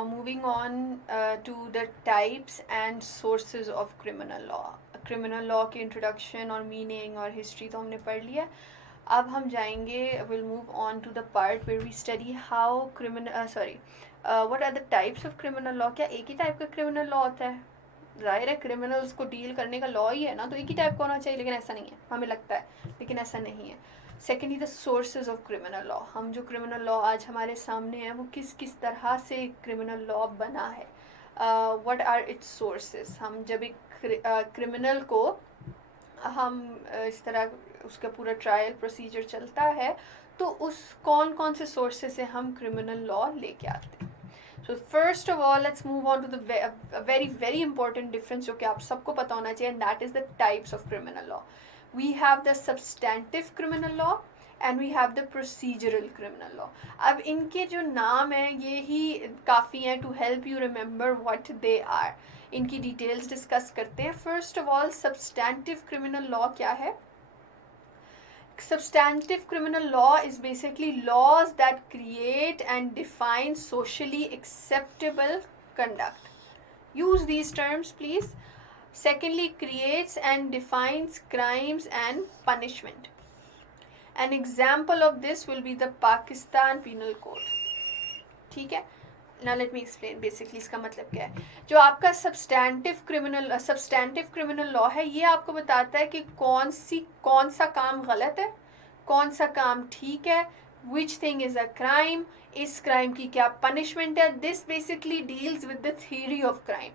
now moving on to the types and sources of criminal law. Criminal law की introduction और meaning और history तो हमने पढ़ लिया. अब हम जाएंगे, we'll move on to the part where we study how what are the types of criminal law. क्या एक ही टाइप का criminal law होता है? ज़ाहिर है क्रिमिनल्स को डील करने का लॉ ही है ना, तो एक ही टाइप का होना चाहिए, लेकिन ऐसा नहीं है, हमें लगता है, लेकिन ऐसा नहीं है. Secondly the sources of criminal law. हम जो क्रिमिनल लॉ आज हमारे सामने है वो किस किस तरह से क्रिमिनल लॉ बना है, व्हाट आर इट्स सोर्सेज. हम जब एक क्रिमिनल को हम इस तरह उसका पूरा ट्रायल प्रोसीजर चलता है तो उस कौन कौन से सोर्सेज से हम क्रिमिनल लॉ लेके आते हैं. So first of all, let's move on to the very important difference जो कि आप सबको पता होना चाहिए, and that is the types of criminal law. We have the substantive criminal law and we have the procedural criminal law. अब इनके जो नाम हैं ये ही काफ़ी हैं to help you remember what they are. इनकी डिटेल्स डिस्कस करते हैं. First of all, substantive criminal law क्या है? Substantive criminal law is basically laws that create and define socially acceptable conduct. Use these terms, please. Secondly, creates and defines crimes and punishment. An example of this will be the Pakistan Penal Code. ठीक है. Now let me explain basically इसका मतलब क्या है. जो आपका substantive criminal law है, ये आपको बताता है कि कौन सा काम गलत है, कौन सा काम ठीक है, which thing is a crime, इस crime की क्या punishment है. This basically deals with the theory of crime.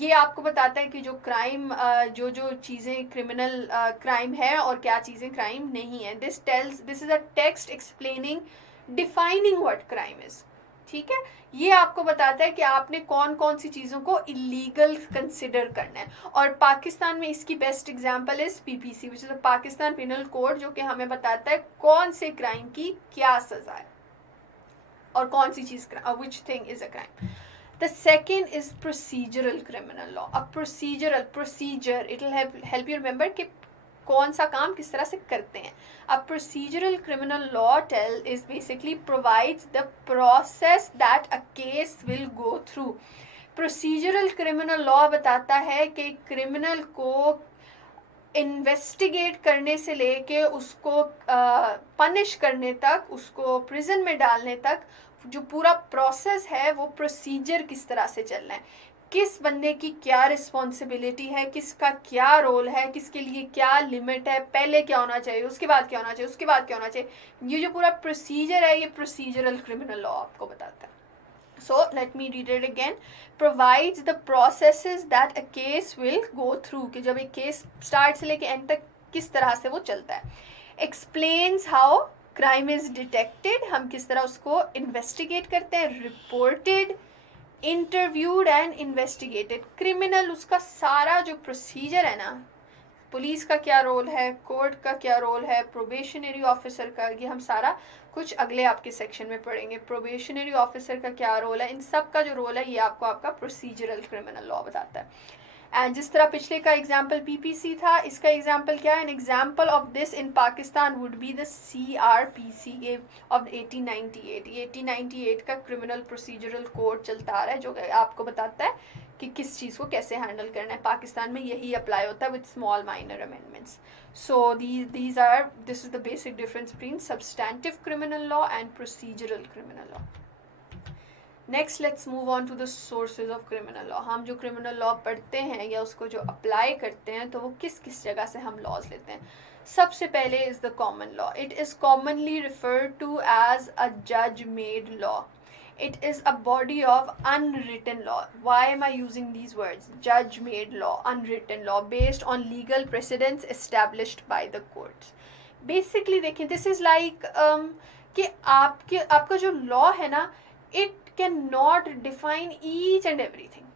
ये आपको बताता है कि जो crime जो चीज़ें criminal crime है और क्या चीज़ें crime नहीं है. This is a text explaining, defining what crime is. ठीक है. ये आपको बताता है कि आपने कौन कौन सी चीज़ों को इलीगल कंसिडर करना है. और पाकिस्तान में इसकी best example is PPC, which is the Pakistan penal code, जो कि हमें बताता है कौन से क्राइम की क्या सजा है और कौन सी चीज़ which thing is a crime. The second is procedural criminal law. A procedure, it will help you remember कि कौन सा काम किस तरह से करते हैं. A procedural criminal law is basically provides the process that a case will go through. Procedural criminal law बताता है कि क्रिमिनल को इन्वेस्टिगेट करने से लेके उसको पनिश करने तक, उसको प्रिजन में डालने तक जो पूरा प्रोसेस है वो प्रोसीजर किस तरह से चलना है, किस बंदे की क्या रिस्पॉन्सिबिलिटी है, किसका क्या रोल है, किसके लिए क्या लिमिट है, पहले क्या होना चाहिए, उसके बाद क्या होना चाहिए, उसके बाद क्या होना चाहिए. ये जो पूरा प्रोसीजर है ये प्रोसीजरल क्रिमिनल लॉ आपको बताता है. So let me read it again. Provides the processes that a case will go through, कि जब एक केस स्टार्ट से लेके एंड तक किस तरह से वो चलता है. Explains how crime is detected, हम किस तरह उसको इन्वेस्टिगेट करते हैं. Reported, interviewed and investigated. Criminal उसका सारा जो प्रोसीजर है ना, पुलिस का क्या रोल है, कोर्ट का क्या रोल है, प्रोबेशनरी ऑफिसर का, ये हम सारा कुछ अगले आपके सेक्शन में पढ़ेंगे. प्रोबेशनरी ऑफिसर का क्या रोल है, इन सब का जो रोल है ये आपको आपका प्रोसीजरल क्रिमिनल लॉ बताता है. एंड जिस तरह पिछले का एग्जाम्पल पीपीसी था, इसका एग्जाम्पल क्या है. An example of this in Pakistan would be the CRPC of 1898. ये 1898 का क्रिमिनल प्रोसीजरल कोड चलता आ रहा है जो आपको बताता है कि किस चीज़ को कैसे हैंडल करना है. पाकिस्तान में यही अप्लाई होता है with small minor amendments. So this is the basic difference between substantive criminal law and procedural criminal law. Next let's move on to the sources of criminal law. हम जो क्रिमिनल लॉ पढ़ते हैं या उसको जो apply करते हैं तो वो किस किस जगह से हम लॉज लेते हैं. सबसे पहले is the common law. It is commonly referred to as a जज made law. It is a body of unwritten law. Why am I using these words? Judge made law, unwritten law, based on legal precedents established by the courts. Basically देखें, this is like कि आपका जो law है ना, it cannot define each and everything.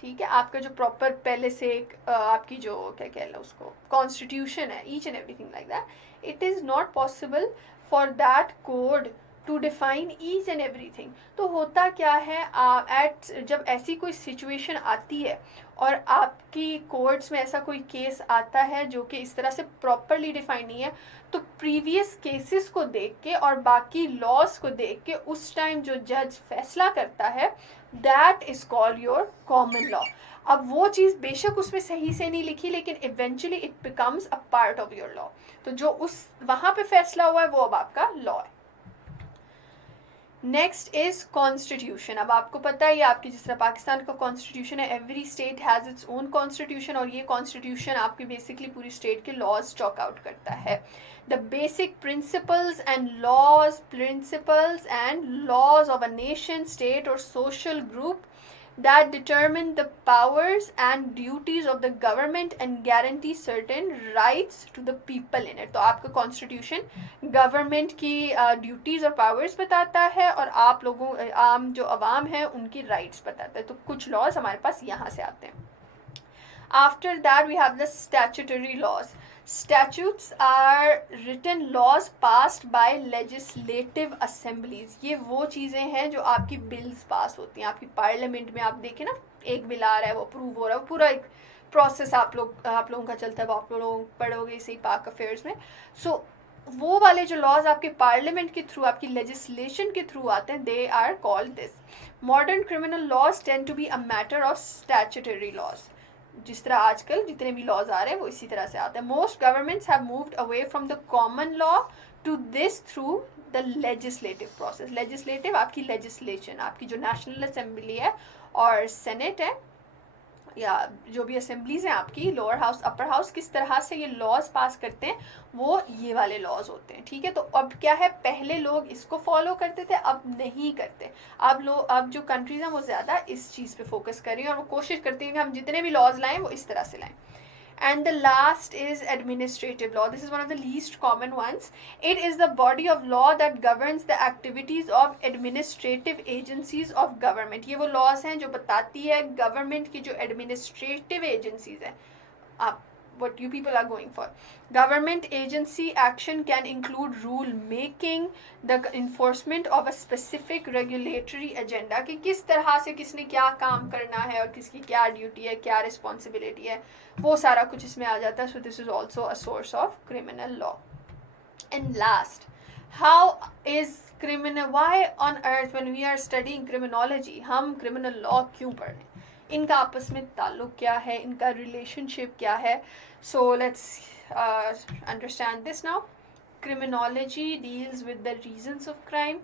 ठीक है. आपका जो प्रॉपर पहले से आपकी जो क्या कह लो उसको कॉन्स्टिट्यूशन है, each and everything like that, it is not possible for that code to define each and everything. तो होता क्या है, जब ऐसी कोई सिचुएशन आती है और आपकी कोर्ट्स में ऐसा कोई केस आता है जो कि इस तरह से प्रॉपरली डिफाइन नहीं है, तो प्रीवियस केसेस को देख के और बाकी लॉज को देख के उस टाइम जो जज फैसला करता है, that is called your common law. अब वो चीज़ बेशक उसमें सही से नहीं लिखी, लेकिन eventually it becomes a part of your law. तो जो उस वहाँ पे फैसला हुआ है वो अब आपका लॉ है। Next is constitution. अब आपको पता है, ये आपकी जिस तरह पाकिस्तान का कॉन्स्टिट्यूशन है, every state has its own constitution, और ये कॉन्स्टिट्यूशन आपकी बेसिकली पूरी स्टेट के लॉज चॉक आउट करता है। The basic principles and laws of a nation, state और social group that determine the powers and duties of the government and guarantee certain rights to the people in it। तो आपका constitution government की duties और powers बताता है, और आप लोगों आम जो अवाम है उनकी राइट्स बताता है। तो कुछ लॉज हमारे पास यहाँ से आते हैं। After that we have the statutory laws. Statutes are written laws passed by legislative assemblies। ये वो चीज़ें हैं जो आपकी बिल्स पास होती हैं आपकी पार्लियामेंट में। आप देखें ना, एक बिल आ रहा है, वो अप्रूव हो रहा है, वो पूरा एक प्रोसेस आप लोगों का चलता है, वो आप लोग पढ़ोगे इसी पाक अफेयर्स में। सो वो वाले जो लॉज आपके पार्लियामेंट के थ्रू, आपकी लेजिस्लेशन के थ्रू आते हैं, they are called this. Modern criminal laws tend to be a matter of statutory laws. जिस तरह आजकल जितने भी लॉज आ रहे हैं वो इसी तरह से आते हैं। Most governments have moved away from the common law to this through the legislative process. Legislative आपकी लेजिस्लेशन, आपकी जो नेशनल असेंबली है और सेनेट है, या जो भी असेंबलीज हैं आपकी, लोअर हाउस अपर हाउस, किस तरह से ये लॉज पास करते हैं, वो ये वाले लॉज होते हैं। ठीक है, तो अब क्या है, पहले लोग इसको फॉलो करते थे, अब नहीं करते। अब जो कंट्रीज हैं वो ज़्यादा इस चीज़ पे फोकस कर रही हैं और वो कोशिश करती हैं कि हम जितने भी लॉज लाएं वो इस तरह से लाएं। And the last is administrative law. This is one of the least common ones. It is the body of law that governs the activities of administrative agencies of government. ये वो laws हैं जो बताती है government की जो administrative agencies हैं, आप what you people are going for. Government agency action can include rule making, the enforcement of a specific regulatory agenda, कि किस तरह से किसने क्या काम करना है और किसकी क्या ड्यूटी है, क्या रिस्पॉन्सिबिलिटी है, वो सारा कुछ इसमें आ जाता है। So this is also a source of criminal law. And last, how is criminal, why on earth when we are studying criminology हम क्रिमिनल लॉ क्यों पढ़ रहे हैं, इनका आपस में ताल्लुक क्या है, इनका रिलेशनशिप क्या है। So let's understand this now. Criminology deals with the reasons of crime,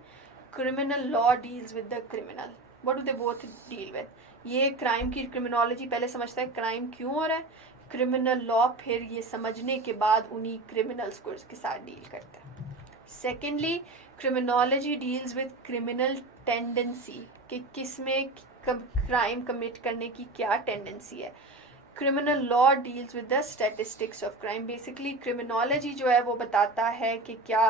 criminal law deals with the criminal. What do they both deal with? ये क्राइम की क्रिमिनोलॉजी पहले समझता है क्राइम क्यों हो रहा है, क्रिमिनल लॉ फिर ये समझने के बाद उन्हीं क्रिमिनल्स को के साथ डील करता है। Secondly, criminology deals with criminal tendency, कि किस में क्राइम कमिट करने की क्या टेंडेंसी है। Criminal law deals with the statistics of crime. Basically criminology जो है वो बताता है कि क्या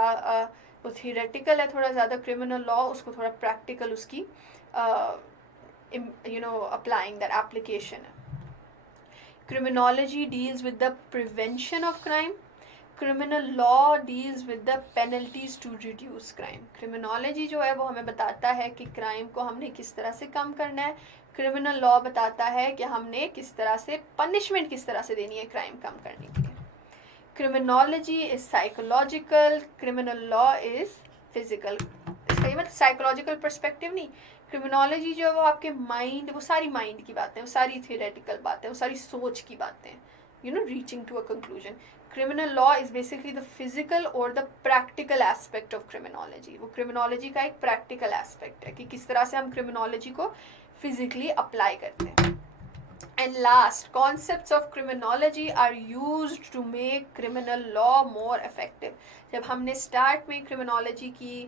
वो थियोरेटिकल है थोड़ा ज़्यादा क्रिमिनल लॉ, उसको थोड़ा प्रैक्टिकल उसकी अप्लाइंग दैट एप्लीकेशन है। Criminology deals with the prevention of crime, criminal law deals with the penalties to reduce crime. Criminology जो है वो हमें बताता है कि क्राइम को हमने किस तरह से कम करना है, क्रिमिनल लॉ बताता है कि हमने किस तरह से पनिशमेंट किस तरह से देनी है क्राइम कम करने के लिए। Criminology is psychological, criminal law is physical. इसका मतलब साइकोलॉजिकल पर्सपेक्टिव नहीं, क्रिमिनोलॉजी जो है वो आपके माइंड, वो सारी माइंड की बातें, वो सारी थियोरेटिकल बातें, वो सारी सोच की बातें, reaching to a conclusion. Criminal law is basically the physical और the practical aspect of criminology. वो क्रिमिनोलॉजी का एक प्रैक्टिकल एस्पेक्ट है कि किस तरह से हम क्रिमिनोलॉजी को फिजिकली अप्लाई करते हैं। And last, concepts of criminology are used to make criminal law more effective. जब हमने स्टार्ट में क्रिमिनोलॉजी की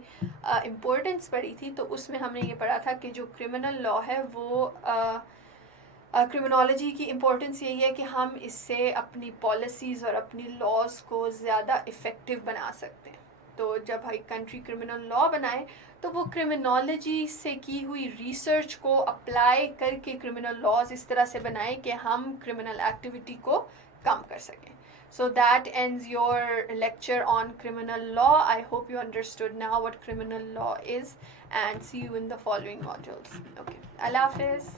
इम्पोर्टेंस पढ़ी थी तो उसमें हमने ये पढ़ा था कि जो क्रिमिनल लॉ है वो क्रिमिनोलॉजी की इम्पोर्टेंस यही है कि हम इससे अपनी पॉलिसीज़ और अपनी लॉज को ज़्यादा इफ़ेक्टिव बना सकते हैं। तो जब एक कंट्री क्रिमिनल लॉ बनाए तो वो क्रिमिनोलॉजी से की हुई रिसर्च को अप्लाई करके क्रिमिनल लॉज इस तरह से बनाए कि हम क्रिमिनल एक्टिविटी को कम कर सकें. So that ends your lecture on criminal law. I hope you understood now what criminal law is, and see you in the following modules. Okay. Allah Hafiz.